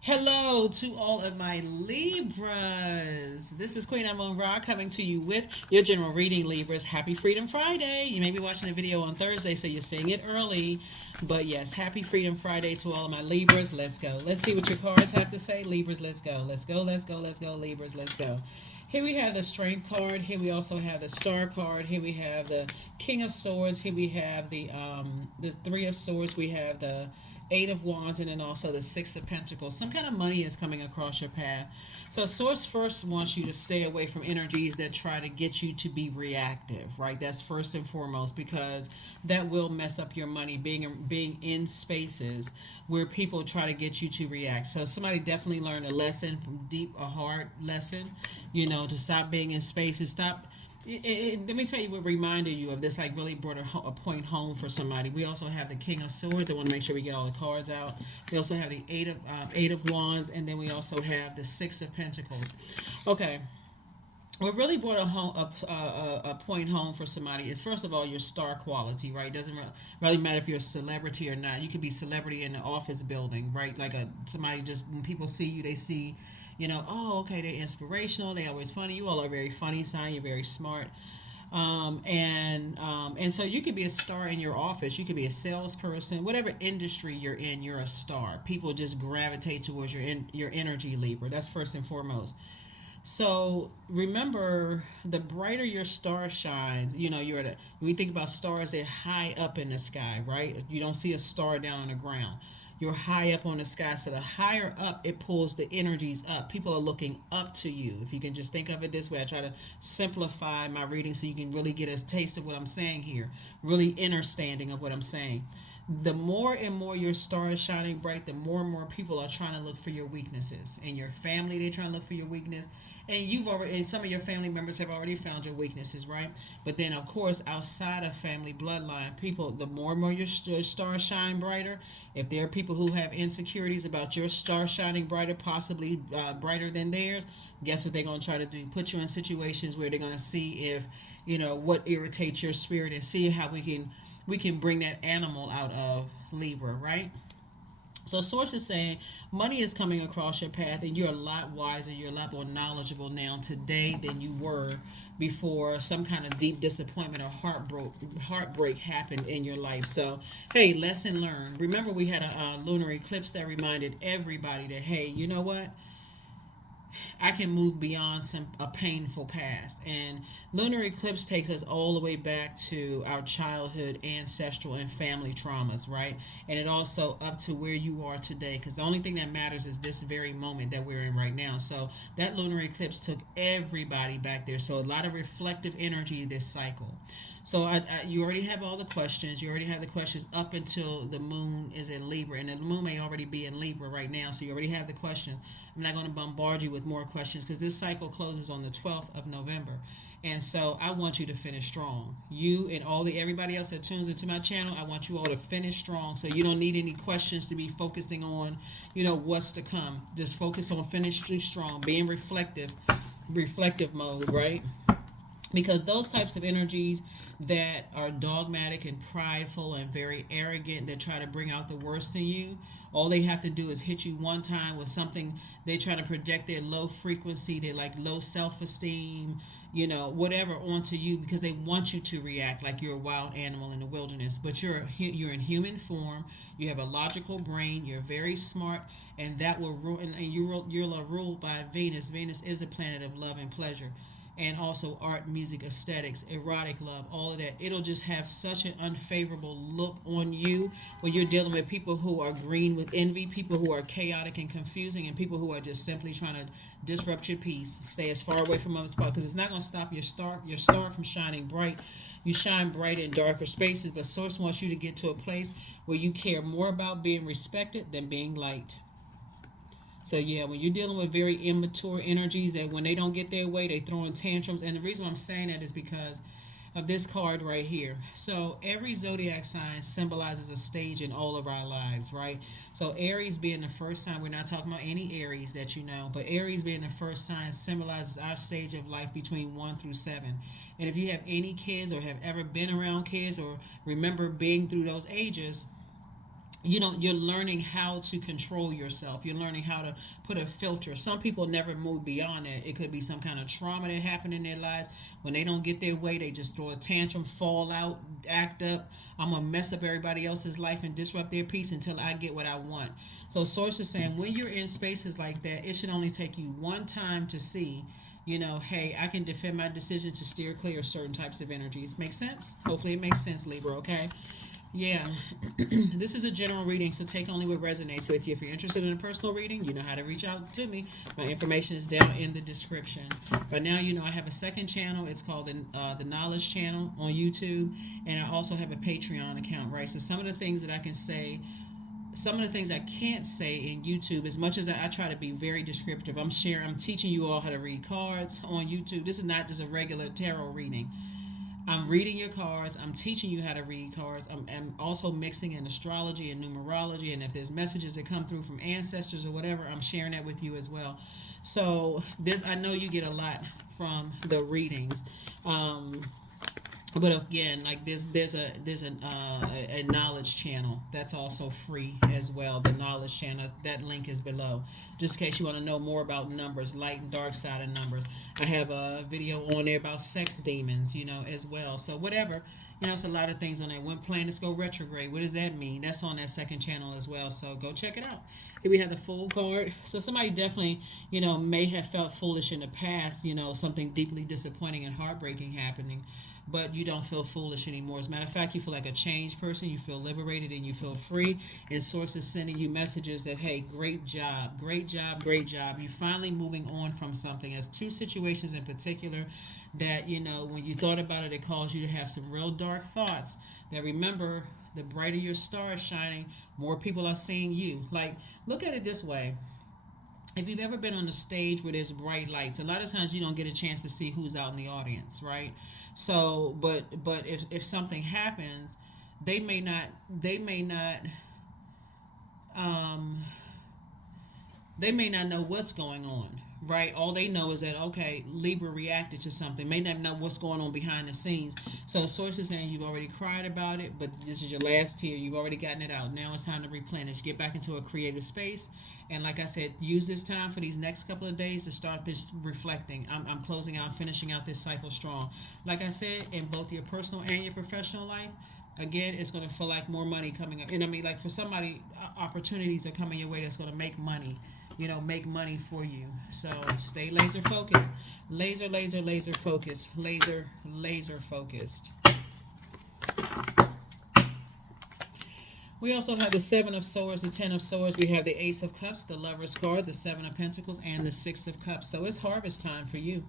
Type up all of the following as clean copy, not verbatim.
Hello to all of my Libras. This is Queen Amun Ra coming to you with your general reading, Libras. Happy Freedom Friday. You may be watching the video on Thursday, so you're seeing it early. But yes, happy Freedom Friday to all of my Libras. Let's go. Let's see what your cards have to say. Libras, let's go. Let's go, let's go, let's go. Libras, let's go. Here we have the Strength card. Here we also have the Star card. Here we have the King of Swords. Here we have the Three of Swords. We have the Eight of Wands, and then also the Six of Pentacles. Some kind of money is coming across your path. So Source first wants you to stay away from energies that try to get you to be reactive, right? That's first and foremost, because that will mess up your money, being in spaces where people try to get you to react. So somebody definitely learned a lesson from a hard lesson, to stop being in spaces, stop. Let me tell you what reminded you of this. Like, really brought a point home for somebody. We also have the King of Swords. I want to make sure we get all the cards out. We also have the Eight of Wands, and then we also have the Six of Pentacles. Okay, what really brought a point home for somebody is, first of all, your star quality, right? Doesn't really matter if you're a celebrity or not. You could be celebrity in the office building, right? Like somebody, just when people see you, they see, oh, okay, they're inspirational. They're always funny. You all are very funny sign. You're very smart. And so you could be a star in your office. You could be a salesperson, whatever industry you're in. You're a star. People just gravitate towards your energy, Libra. That's first and foremost. So remember, the brighter your star shines, you're when you think about stars, they're high up in the sky, right? You don't see a star down on the ground. You're high up on the sky, so the higher up it pulls the energies up. People are looking up to you. If you can just think of it this way, I try to simplify my reading so you can really get a taste of what I'm saying here, really understanding of what I'm saying. The more and more your star is shining bright, the more and more people are trying to look for your weaknesses. In your family, they're trying to look for your weakness. And some of your family members have already found your weaknesses, right? But then, of course, outside of family bloodline, people, the more and more your star shine brighter. If there are people who have insecurities about your star shining brighter, possibly brighter than theirs, guess what they're going to try to do? Put you in situations where they're going to see if, what irritates your spirit, and see how we can bring that animal out of Libra, right? So source is saying money is coming across your path, and you're a lot wiser, you're a lot more knowledgeable now today than you were before some kind of deep disappointment or heartbreak happened in your life. So, hey, lesson learned. Remember, we had a lunar eclipse that reminded everybody that, hey, you know what? I can move beyond a painful past. And lunar eclipse takes us all the way back to our childhood, ancestral, and family traumas, right? And it also up to where you are today, because the only thing that matters is this very moment that we're in right now. So that lunar eclipse took everybody back there. So a lot of reflective energy this cycle. So you already have all the questions. You already have the questions up until the moon is in Libra, and the moon may already be in Libra right now. So you already have the question. I'm not going to bombard you with more questions because this cycle closes on the 12th of November. And so I want you to finish strong. You and everybody else that tunes into my channel, I want you all to finish strong. So you don't need any questions to be focusing on, what's to come. Just focus on finishing strong, being reflective mode, right? Because those types of energies that are dogmatic and prideful and very arrogant, that try to bring out the worst in you, all they have to do is hit you one time with something. They try to project their low frequency, their like low self-esteem, whatever, onto you, because they want you to react like you're a wild animal in the wilderness. But you're in human form. You have a logical brain. You're very smart, and that will rule. And you're ruled by Venus. Venus is the planet of love and pleasure, and also art, music, aesthetics, erotic love, all of that. It'll just have such an unfavorable look on you when you're dealing with people who are green with envy, people who are chaotic and confusing, and people who are just simply trying to disrupt your peace. Stay as far away from other spots, because it's not going to stop your star from shining bright. You shine bright in darker spaces, but Source wants you to get to a place where you care more about being respected than being liked. So yeah, when you're dealing with very immature energies, that when they don't get their way, they throw in tantrums. And the reason why I'm saying that is because of this card right here. So every zodiac sign symbolizes a stage in all of our lives, right? So Aries being the first sign, we're not talking about any Aries that you know, but Aries being the first sign symbolizes our stage of life between 1 through 7. And if you have any kids or have ever been around kids or remember being through those ages, you're learning how to control yourself. You're learning how to put a filter. Some people never move beyond that. It could be some kind of trauma that happened in their lives. When they don't get their way, they just throw a tantrum, fall out, act up. I'm gonna mess up everybody else's life and disrupt their peace until I get what I want. So source is saying when you're in spaces like that, it should only take you one time to see, hey, I can defend my decision to steer clear of certain types of energies. Make sense? Hopefully it makes sense, Libra, okay? Yeah, this is a general reading, so take only what resonates with you. If you're interested in a personal reading, you know how to reach out to me. My information is down in the description. But now I have a second channel. It's called the Knowledge Channel on YouTube, and I also have a Patreon account, right? So some of the things that I can say, some of the things I can't say in YouTube, as much as I try to be very descriptive, I'm teaching you all how to read cards on YouTube. This is not just a regular tarot reading. I'm reading your cards. I'm teaching you how to read cards. I'm also mixing in astrology and numerology. And if there's messages that come through from ancestors or whatever, I'm sharing that with you as well. So I know you get a lot from the readings. But again, like there's a knowledge channel that's also free as well. The knowledge channel, that link is below. Just in case you want to know more about numbers, light and dark side of numbers. I have a video on there about sex demons, as well. So whatever, it's a lot of things on there. When planets go retrograde, what does that mean? That's on that second channel as well. So go check it out. Here we have the Fool card. So somebody definitely, may have felt foolish in the past, something deeply disappointing and heartbreaking happening. But you don't feel foolish anymore. As a matter of fact, you feel like a changed person. You feel liberated and you feel free. And Source is sending you messages that, hey, great job, great job, great job. You're finally moving on from something. There's two situations in particular that, when you thought about it, it caused you to have some real dark thoughts. That remember, the brighter your star is shining, more people are seeing you. Like, look at it this way. If you've ever been on a stage where there's bright lights, a lot of times you don't get a chance to see who's out in the audience, right? So, but if something happens, they may not know what's going on, right? All they know is that, okay, Libra reacted to something. May not know what's going on behind the scenes. So Source is saying you've already cried about it, but this is your last tear. You've already gotten it out. Now it's time to replenish. Get back into a creative space. And like I said, use this time for these next couple of days to start this reflecting. I'm closing out, finishing out this cycle strong. Like I said, in both your personal and your professional life, again, it's going to feel like more money coming up. And I mean, like for somebody, opportunities are coming your way that's going to make money. Make money for you. So stay laser focused. Laser focused. Laser focused. We also have the Seven of Swords, the Ten of Swords. We have the Ace of Cups, the Lover's card, the Seven of Pentacles, and the Six of Cups. So it's harvest time for you.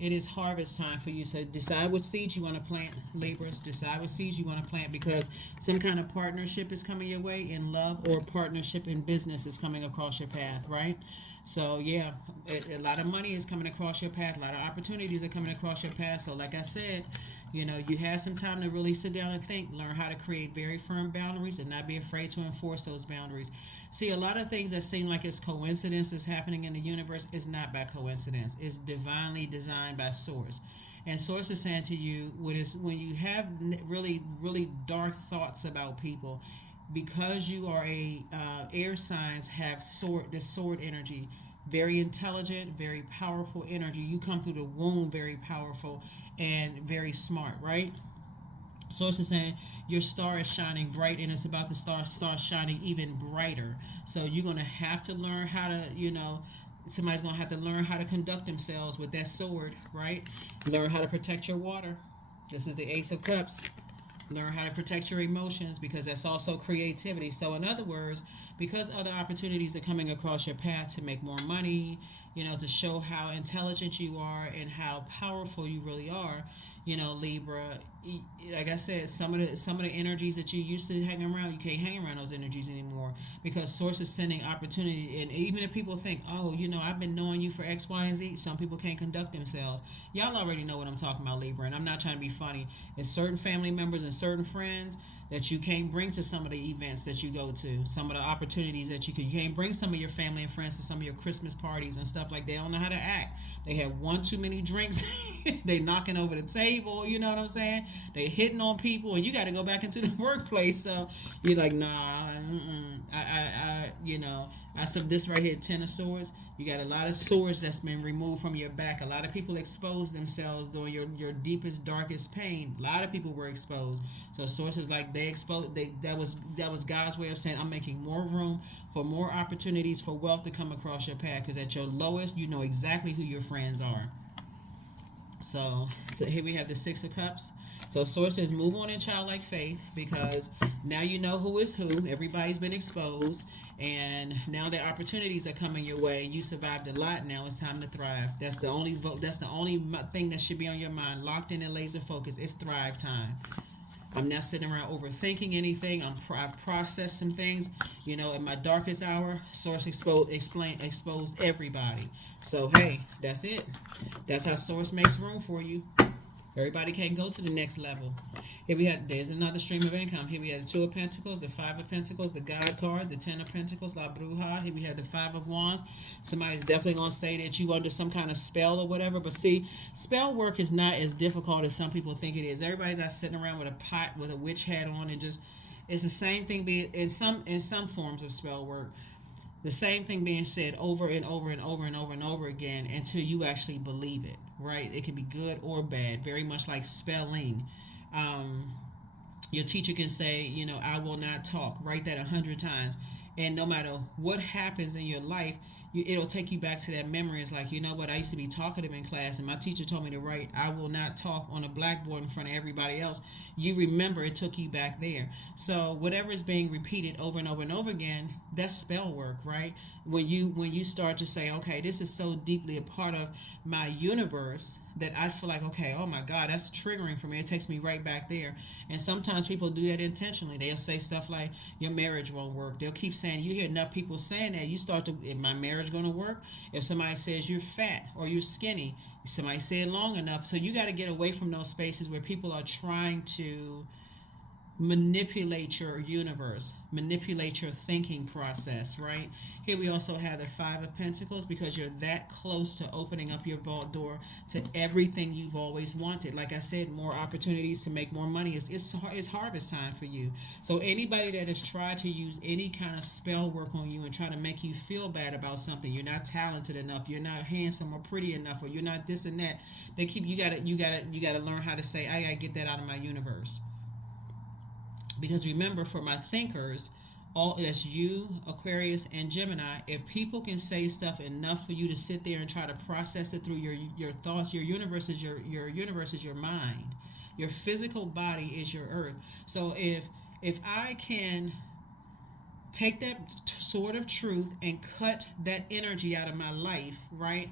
It is harvest time for you. So decide what seeds you want to plant, Libras. Decide what seeds you want to plant, because some kind of partnership is coming your way in love, or partnership in business is coming across your path, right? So yeah, a lot of money is coming across your path. A lot of opportunities are coming across your path. So like I said, you have some time to really sit down and think, learn how to create very firm boundaries and not be afraid to enforce those boundaries. See, a lot of things that seem like it's coincidence is happening in the universe is not by coincidence. It's divinely designed by Source. And Source is saying to you, when you have really, really dark thoughts about people, because you are a air signs have this sword energy, very intelligent, very powerful energy. You come through the womb very powerful and very smart, right? Source is saying your star is shining bright, and it's about to start shining even brighter. So you're going to have to learn how to, somebody's going to have to learn how to conduct themselves with that sword, right? Learn how to protect your water. This is the Ace of Cups. Learn how to protect your emotions, because that's also creativity. So in other words, because other opportunities are coming across your path to make more money, to show how intelligent you are and how powerful you really are, Libra, like I said, some of the energies that you used to hang around, you can't hang around those energies anymore, because Source is sending opportunity. And even if people think, oh, I've been knowing you for X, Y, and Z, some people can't conduct themselves. Y'all already know what I'm talking about, Libra, and I'm not trying to be funny. It's certain family members and certain friends, that you can't bring to some of the events that you go to, some of the opportunities that you can't bring some of your family and friends to some of your Christmas parties and stuff like that. They don't know how to act. They have one too many drinks. They knocking over the table. You know what I'm saying? They hitting on people, and you got to go back into the workplace. So you're like, nah, I said this right here, Ten of Swords. You got a lot of swords that's been removed from your back. A lot of people exposed themselves during your deepest, darkest pain. A lot of people were exposed. So sources like they exposed. That was God's way of saying, I'm making more room for more opportunities for wealth to come across your path. Because at your lowest, you know exactly who your friends are. So here we have the Six of Cups. So Source says, move on in childlike faith, because now you know who is who. Everybody's been exposed, and now the opportunities are coming your way. You survived a lot. Now it's time to thrive. That's the only That's the only thing that should be on your mind. Locked in and laser focused. It's thrive time. I'm not sitting around overthinking anything. I've processed some things. In my darkest hour, Source exposed everybody. So hey, that's it. That's how Source makes room for you. Everybody can't go to the next level. There's another stream of income. Here we have the Two of Pentacles, the Five of Pentacles, the God card, the Ten of Pentacles, La Bruja. Here we have the Five of Wands. Somebody's definitely going to say that you under some kind of spell or whatever. But see, spell work is not as difficult as some people think it is. Everybody's not sitting around with a pot with a witch hat on and just, it's the same thing being in some forms of spell work. The same thing being said over and over and over and over and over again until you actually believe it, right? It can be good or bad, very much like spelling. Your teacher can say, I will not talk. Write that 100 times. And no matter what happens in your life, it'll take you back to that memory. It's like, you know what, I used to be talkative in class, and my teacher told me to write, I will not talk on a blackboard in front of everybody else. You remember it took you back there. So whatever is being repeated over and over and over again, that's spell work, right? When you start to say, okay, this is so deeply a part of my universe that I feel like, okay, oh my God, that's triggering for me. It takes me right back there. And sometimes people do that intentionally. They'll say stuff like, your marriage won't work. They'll keep saying, you hear enough people saying that, you start to, is my marriage going to work? If somebody says you're fat or you're skinny, somebody say it long enough. So you got to get away from those spaces where people are trying to manipulate your universe, manipulate your thinking process, right? Here we also have the Five of Pentacles, because you're that close to opening up your vault door to everything you've always wanted. Like I said, more opportunities to make more money. It's harvest time for you. So anybody that has tried to use any kind of spell work on you and try to make you feel bad about something, you're not talented enough, you're not handsome or pretty enough, or you're not this and that, you gotta learn how to say, I gotta get that out of my universe. Because remember, for my thinkers, all that's you, Aquarius, and Gemini, if people can say stuff enough for you to sit there and try to process it through your thoughts, your universe is your mind. Your physical body is your earth. So if I can take that sort of truth and cut that energy out of my life, right?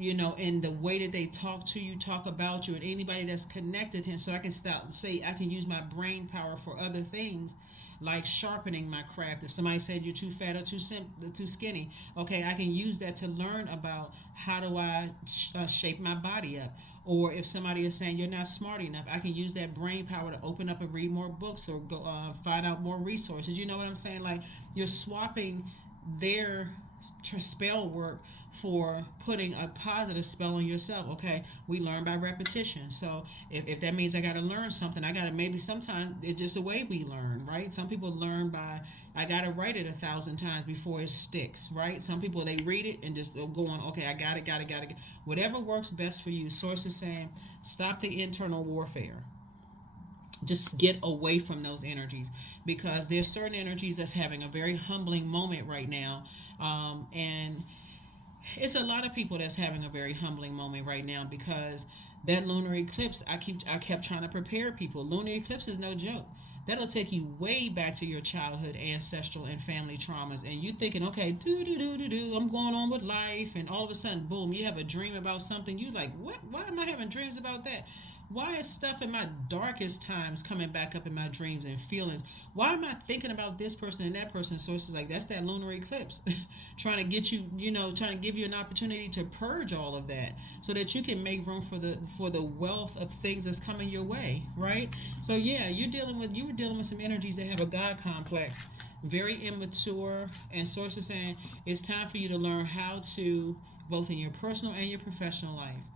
In the way that they talk about you, and anybody that's connected to him, so I can I can use my brain power for other things, like sharpening my craft. If somebody said you're too fat or too skinny, okay, I can use that to learn about how do I shape my body up. Or if somebody is saying you're not smart enough, I can use that brain power to open up and read more books or go find out more resources. You know what I'm saying? Like, you're swapping their spell work for putting a positive spell on yourself. Okay, we learn by repetition. So if that means I got to learn something, maybe sometimes it's just the way we learn, right? Some people learn by, I got to write it 1,000 times before it sticks, right? Some people, they read it and just go on, okay, I got it. Whatever works best for you. Source is saying, stop the internal warfare. Just get away from those energies, because there's certain energies that's having a very humbling moment right now. And it's a lot of people that's having a very humbling moment right now, because that lunar eclipse, I kept trying to prepare people. Lunar eclipse is no joke. That'll take you way back to your childhood, ancestral, and family traumas. And you thinking, okay, I'm going on with life. And all of a sudden, boom, you have a dream about something. You like, what? Why am I having dreams about that? Why is stuff in my darkest times coming back up in my dreams and feelings? Why am I thinking about this person and that person? Sources like that's that lunar eclipse trying to get you, trying to give you an opportunity to purge all of that so that you can make room for the wealth of things that's coming your way, right? So yeah, you were dealing with some energies that have a God complex, very immature, and sources saying it's time for you to learn how to, both in your personal and your professional life,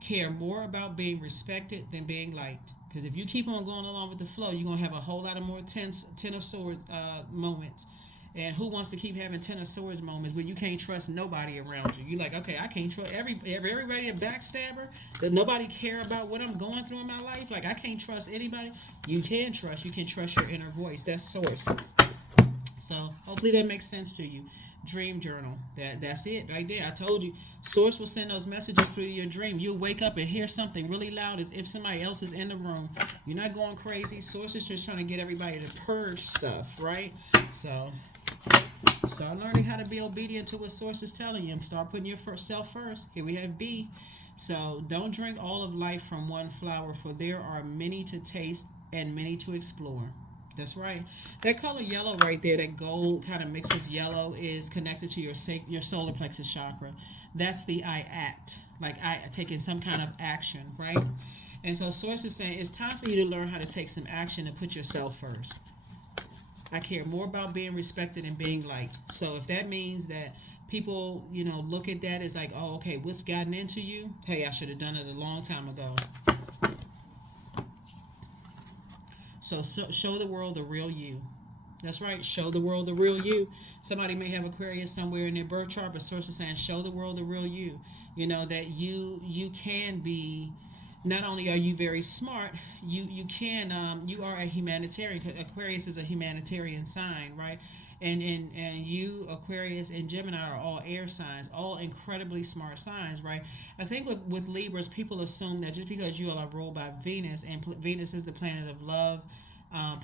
care more about being respected than being liked. Because if you keep on going along with the flow, you're going to have a whole lot of more ten of swords moments. And who wants to keep having ten of swords moments when you can't trust nobody around you? You're like, okay, I can't trust everybody a backstabber. Does nobody care about what I'm going through in my life? Like, I can't trust anybody. You can trust. You can trust your inner voice. That's source. So hopefully that makes sense to you. Dream journal. That's it right there. I told you. Source will send those messages through your dream. You'll wake up and hear something really loud as if somebody else is in the room. You're not going crazy. Source is just trying to get everybody to purge stuff, right? So start learning how to be obedient to what source is telling you. Start putting yourself first. Here we have B. So don't drink all of life from one flower, for there are many to taste and many to explore. That's right. That color yellow right there, that gold kind of mixed with yellow, is connected to your solar plexus chakra. That's the I act, like I taking some kind of action, right? And so Source is saying it's time for you to learn how to take some action and put yourself first. I care more about being respected and being liked. So if that means that people, look at that as like, oh, okay, what's gotten into you? Hey, I should have done it a long time ago. So show the world the real you. That's right. Show the world the real you. Somebody may have Aquarius somewhere in their birth chart, but source is saying show the world the real you. That you can be. Not only are you very smart, you are a humanitarian. Aquarius is a humanitarian sign, right? And you, Aquarius and Gemini, are all air signs, all incredibly smart signs, right? I think with Libras, people assume that just because you are ruled by Venus, and Venus is the planet of love,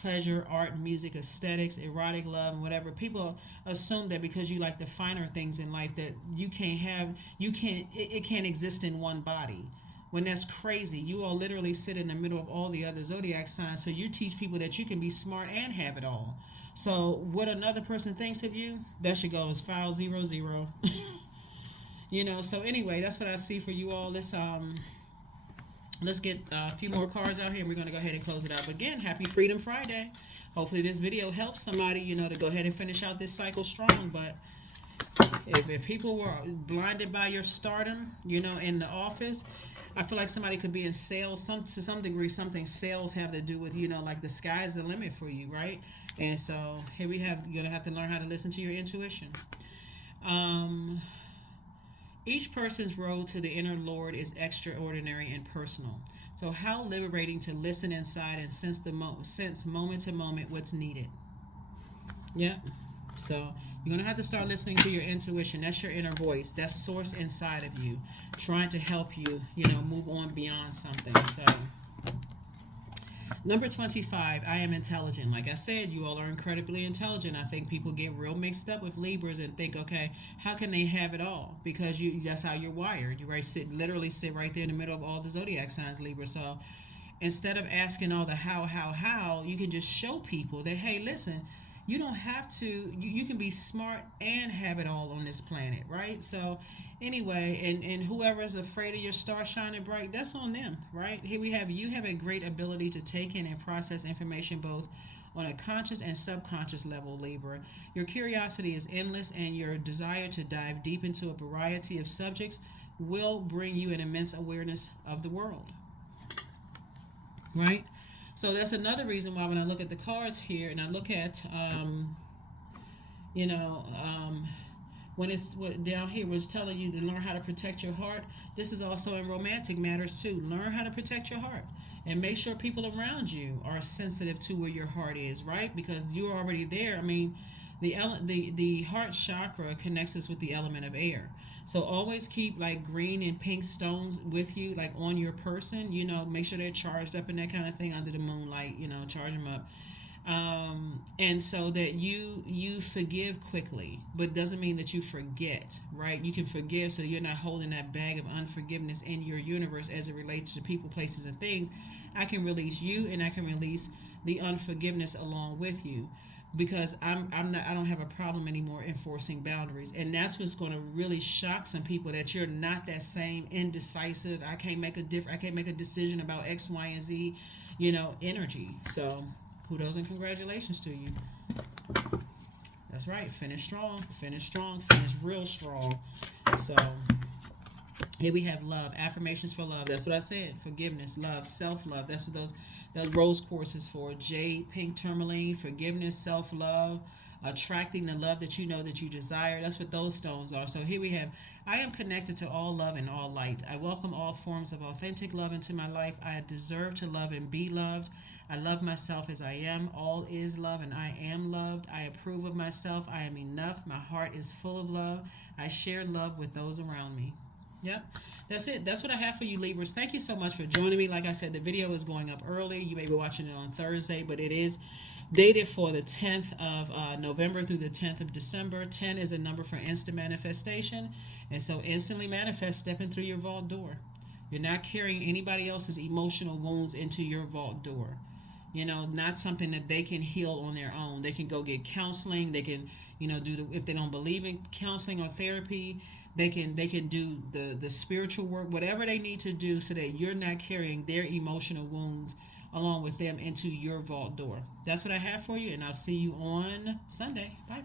pleasure, art, music, aesthetics, erotic love, and whatever, people assume that because you like the finer things in life that it can't exist in one body. When that's crazy. You all literally sit in the middle of all the other zodiac signs, so you teach people that you can be smart and have it all. So what another person thinks of you, that should go as file 00. So anyway, that's what I see for you all. Let's get a few more cards out here, and we're going to go ahead and close it out. But again, happy Freedom Friday. Hopefully this video helps somebody, to go ahead and finish out this cycle strong. But if people were blinded by your stardom, in the office, I feel like somebody could be in sales, to some degree. Something sales have to do with, like the sky's the limit for you, right? And so here we have, you're going to have to learn how to listen to your intuition. Each person's road to the inner Lord is extraordinary and personal. So how liberating to listen inside and sense moment to moment what's needed. Yeah. So you're going to have to start listening to your intuition. That's your inner voice. That's source inside of you, trying to help you, move on beyond something. So number 25, I am intelligent. Like I said, you all are incredibly intelligent. I think people get real mixed up with Libras and think, okay, how can they have it all? Because that's how you're wired. You literally sit right there in the middle of all the zodiac signs, Libra. So instead of asking all the how, you can just show people that, hey, listen, you don't have to, you can be smart and have it all on this planet, right? So anyway, and whoever's afraid of your star shining bright, that's on them, right? Here we have, you have a great ability to take in and process information both on a conscious and subconscious level, Libra. Your curiosity is endless, and your desire to dive deep into a variety of subjects will bring you an immense awareness of the world, right? So that's another reason why when I look at the cards here and I look at, when it's down here was telling you to learn how to protect your heart, this is also in romantic matters too. Learn how to protect your heart and make sure people around you are sensitive to where your heart is, right? Because you're already there. I mean, the heart chakra connects us with the element of air. So always keep like green and pink stones with you, like on your person, make sure they're charged up and that kind of thing under the moonlight, charge them up. And so that you forgive quickly, but doesn't mean that you forget, right? You can forgive, so you're not holding that bag of unforgiveness in your universe as it relates to people, places, and things. I can release you, and I can release the unforgiveness along with you, because I'm not, I don't have a problem anymore enforcing boundaries. And that's what's going to really shock some people, that you're not that same indecisive, I can't make a decision about X, Y, and Z, energy. So kudos and congratulations to you. That's right. Finish strong. Finish strong. Finish real strong. So here we have love. Affirmations for love. That's what I said. Forgiveness, love, self-love. That's what those rose quartz for. Jade, pink tourmaline, forgiveness, self-love, attracting the love that you know that you desire. That's what those stones are. So here we have, I am connected to all love and all light. I welcome all forms of authentic love into my life. I deserve to love and be loved. I love myself as I am. All is love and I am loved. I approve of myself. I am enough. My heart is full of love. I share love with those around me. Yep. That's it. That's what I have for you, Libras. Thank you so much for joining me. Like I said, the video is going up early. You may be watching it on Thursday, but it is dated for the 10th of November through the 10th of December. 10 is a number for instant manifestation. And so instantly manifest, stepping through your vault door. You're not carrying anybody else's emotional wounds into your vault door. Not something that they can heal on their own. They can go get counseling. They can, if they don't believe in counseling or therapy, they can do the spiritual work, whatever they need to do, so that you're not carrying their emotional wounds along with them into your vault door. That's what I have for you, and I'll see you on Sunday. Bye.